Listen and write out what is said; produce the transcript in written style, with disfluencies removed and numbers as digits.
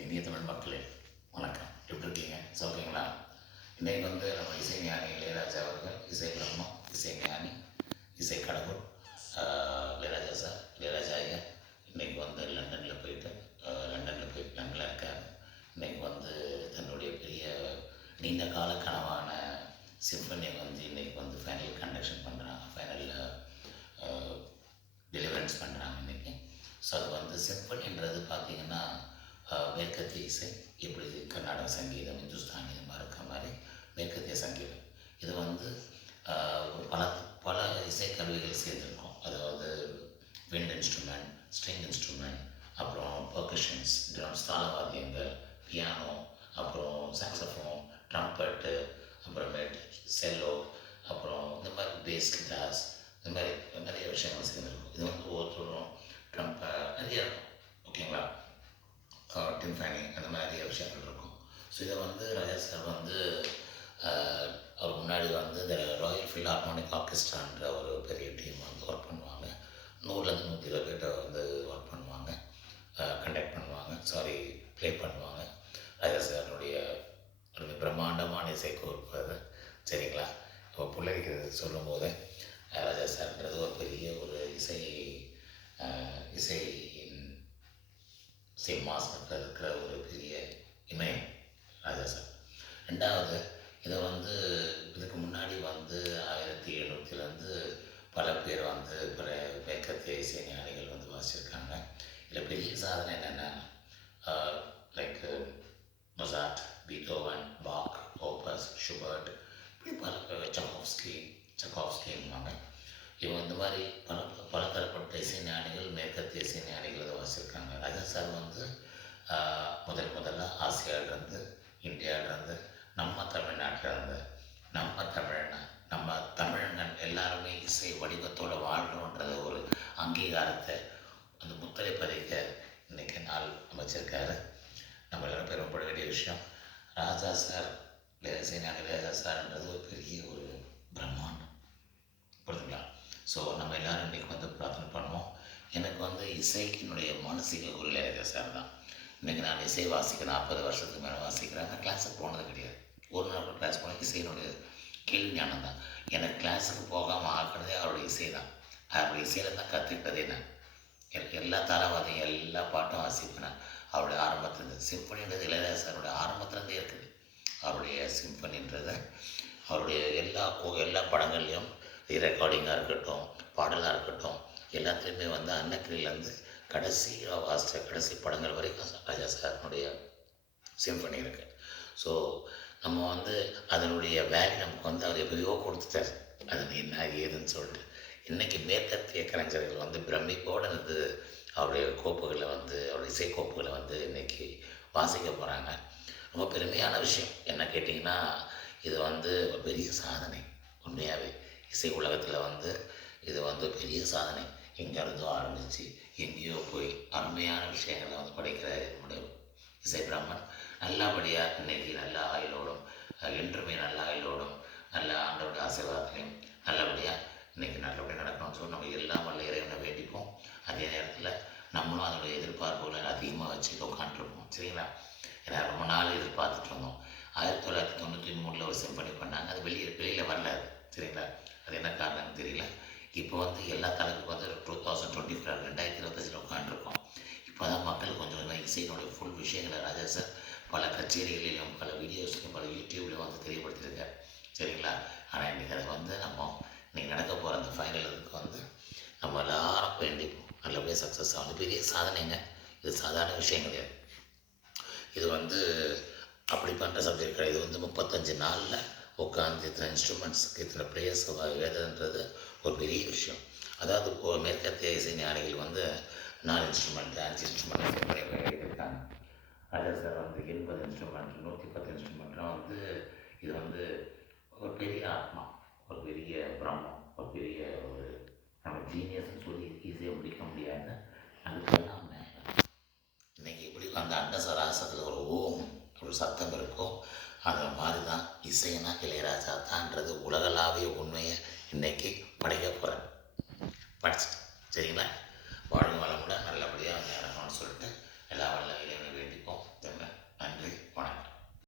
இனிய தமிழ் மக்களே வணக்கம். எப்படி இருக்கீங்க? சௌக்கியங்களா? இன்றைக்கு நம்ம இசைஞானி இளையராஜா அவர்கள் இசை பிரம்மம், இசை ஞானி, இசை கடவுள் இளையராஜா சார், இளையராஜா ஐயா இன்றைக்கி லண்டனில் போயிட்டு லண்டனில் இருக்கார். இன்றைக்கி தன்னுடைய பெரிய நீண்ட கால கனவான சிம்பனியை இன்றைக்கி ஃபைனல் கண்டக்ஷன் பண்ணுறாங்க, ஃபைனலில் டெலிவரன்ஸ் பண்ணுறாங்க இன்றைக்கி. ஸோ அது சிம்பனின்றது பார்த்திங்கன்னா மேற்கத்திய இசை, எப்படி கர்நாடக சங்கீதம், இந்துஸ்தானி இது மாதிரி இருக்கிற மாதிரி மேற்கத்திய சங்கீதம். இது ஒரு பல இசைக்கருவிகள் சேர்ந்துருக்கும். அதாவது விண்ட் இன்ஸ்ட்ருமெண்ட், ஸ்ட்ரிங் இன்ஸ்ட்ருமெண்ட், அப்புறம் பர்கஷன்ஸ், ட்ரம்ஸ், தாளவாத்தியங்கள், பியானோ, அப்புறம் சாக்ஸோஃபோன், ட்ரம்பட்டு, அப்புறமேட்டு செல்லோ, அப்புறம் இந்த மாதிரி பேஸ் கிட்டார்ஸ், இந்த மாதிரி நிறைய விஷயங்கள் சேர்ந்துருக்கும். இது ஒவ்வொருத்தரும் நிறைய இருக்கும். ஓகேங்களா? டிம்ஃபானி அந்த மாதிரி நிறைய விஷயங்கள் இருக்கும். ஸோ இதை ராஜா சார் அவர் முன்னாடி இந்த ராயல் ஃபில்ஹார்மோனிக் ஆர்கெஸ்ட்ரான்ற ஒரு பெரிய டீம் ஒர்க் பண்ணுவாங்க. 100லேருந்து 120 பேர்கிட்ட ஒர்க் பண்ணுவாங்க, கண்டக்ட் பண்ணுவாங்க, ப்ளே பண்ணுவாங்க. ராஜா சாருடைய ஒரு பிரம்மாண்டமான இசைக்கோர்ப்பு அது. சரிங்களா? இப்போ பிள்ளைக்கு சொல்லும் போது ராஜா சார்ன்றது ஒரு பெரிய ஒரு சிம்மாசனத்தில் இருக்கிற ஒரு பெரிய இமயம் ராஜா சார். ரெண்டாவது, இதை இதுக்கு முன்னாடி 1700லேருந்து பல பேர் பல மேற்கத்திய இசை ஞானிகள் வாசிச்சிருக்காங்க. இதில் பெரிய சாதனை என்னென்னா, லைக் மொசார்ட், பீத்தோவன், பாக், ஓப்பஸ், ஷுபர்ட், இப்படி பல சக்காவ்ஸ்கின்வாங்க. இவங்க இந்த மாதிரி பலதரப்பட்ட இசை ஞானிகள், மேற்கத்திய இசை ஞானிகள் அதை வாசிச்சிருக்காங்க. ராஜா சார் முதல்ல ஆசியாவிலேருந்து, இந்தியாவிலேருந்து, நம்ம தமிழ்நாட்டிலேருந்து, நம்ம தமிழர்கள் எல்லாருமே இசை வடிவத்தோடு வாழ்கிறோன்றத ஒரு அங்கீகாரத்தை, அந்த முத்திரை பதிக்க இன்றைக்கி நாள் அமைச்சிருக்காரு. நம்ம எல்லோரும் பெருமைப்பட வேண்டிய விஷயம். ராஜா சார், இசை ஞானி ராஜா சார்ன்றது ஒரு பெரிய ஒரு பிரம்மாண்டம், புரியுதுங்களா? ஸோ நம்ம எல்லோரும் இன்றைக்கி பிரார்த்தனை பண்ணுவோம். எனக்கு இசைக்கினுடைய மானசீக குரு இளையராஜா சார் தான். இன்றைக்கி நான் இசை வாசிக்க 40 வருஷத்துக்கு மேலே வாசிக்கிறேன். நான் கிளாஸுக்கு போனது கிடையாது. ஒரு நாள் கிளாஸ் போனால் இசையினுடைய கேள்வி ஞானம் தான். எனக்கு கிளாஸுக்கு போகாமல் ஆக்கினதே அவருடைய இசை தான். அவருடைய இசையில் தான் கற்றுக்கிட்டதே நான். எல்லா தாளவாதையும் எல்லா பாட்டும் வாசிப்பேன். அவருடைய ஆரம்பத்துலேருந்து சிம்பனின்றது இளையராஜா சாருடைய ஆரம்பத்துலேருந்தே இருக்குது. அவருடைய சிம்பனின்றதை அவருடைய எல்லா படங்கள்லேயும் ரெக்கார்டிங்காக இருக்கட்டும், பாடலாக இருக்கட்டும், எல்லாத்துலேயுமே அன்னக்கிரிலேருந்து கடைசி படங்கள் வரைக்கும் ராஜா சாருடைய சிம்பனி இருக்குது. ஸோ நம்ம அதனுடைய வேல்யூ நமக்கு அவர் எப்படியோ கொடுத்துட்டார். அது என்ன ஏதுன்னு சொல்லிட்டு இன்றைக்கி மேற்கத்திய கலைஞர்கள் பிரமிப்போடு அவருடைய கோப்புகளை அவருடைய இசை கோப்புகளை இன்றைக்கி வாசிக்க போகிறாங்க. ரொம்ப பெருமையான விஷயம். என்ன கேட்டிங்கன்னா, இது ஒரு பெரிய சாதனை. உண்மையாகவே இசை உலகத்தில் இது பெரிய சாதனை. எங்கேருந்தோ ஆரம்பித்து எங்கேயோ போய் அருமையான விஷயங்களை படைக்கிற என்னுடைய இசை பிரம்மன் நல்லபடியாக இன்றைக்கி நல்ல ஆயுளோடும், என்றுமே நல்ல ஆயுளோடும், நல்ல ஆண்டோடைய ஆசீர்வாதத்தையும் நல்லபடியாக இன்றைக்கி நல்லபடியாக நடக்கணும்னு சொல்லி நம்ம எல்லாம் வல்ல இறைவனை வேண்டிப்போம். அதே நேரத்தில் நம்மளும் அதனுடைய எதிர்பார்ப்புகளை அதிகமாக வச்சுட்டு உட்காந்துருப்போம். சரிங்களா? ஏன்னா ரொம்ப நாள் எதிர்பார்த்துட்டு இருந்தோம். 1993 ஒரு சிம்பனி பண்ணாங்க. அது வெளியில் வரல. சரிங்களா? அது என்ன காரணம்னு தெரியல. இப்போ எல்லா தலைப்புக்கும் 2024 2025 உட்காந்துருக்கோம். இப்போ தான் மக்கள் கொஞ்சம் இசையினுடைய ஃபுல் விஷயங்களை ராஜா சார் பல கச்சேரிகளிலும், பல வீடியோஸ்லையும், பல யூடியூப்லையும் தெரியப்படுத்தியிருக்கார். சரிங்களா? ஆனால் இன்றைக்கி அதை நம்ம இன்றைக்கி நடக்க போகிற அந்த ஃபைனலுக்கு நம்ம எல்லாரும் வேண்டிப்போம். நல்லபடியாக சக்ஸஸ் ஆகும். பெரிய சாதனைங்க. இது சாதாரண விஷயம் கிடையாது. இது அப்படி பண்ணுற சப்ஜெக்ட் கிடையாது. இது 35 நாளில் உட்காந்து இத்தனை இன்ஸ்ட்ருமெண்ட்ஸுக்கு இத்தனை ப்ளேயர்ஸ் எழுதுன்றது ஒரு பெரிய விஷயம். அதாவது மேற்கத்திய இசை ஞானிகள் 4 இன்ஸ்ட்ருமெண்ட், 5 இன்ஸ்ட்ருமெண்ட் எழுதியிருக்காங்க. ராஜா சார் 80 இன்ஸ்ட்ருமெண்ட், 110 இன்ஸ்ட்ருமெண்ட்லாம் இது ஒரு பெரிய ஆத்மா, ஒரு பெரிய பிரம்மம், ஒரு பெரிய ஒரு நம்ம ஜீனியஸ்ன்னு சொல்லி ஈஸியாக முடிக்க முடியாது. அதுக்கெல்லாம் மேலே இன்றைக்கி எப்படி அந்த அண்டசராசத்தில் ஒரு ஓம் ஒரு சத்தம் இருக்கும். அது மாதிரி தான் இசைனா இளையராஜா தான்ன்றது உலகளாவிய உண்மையை இன்றைக்கி படைக்க போகிறேன். படிச்சுட்டு சரிங்களா?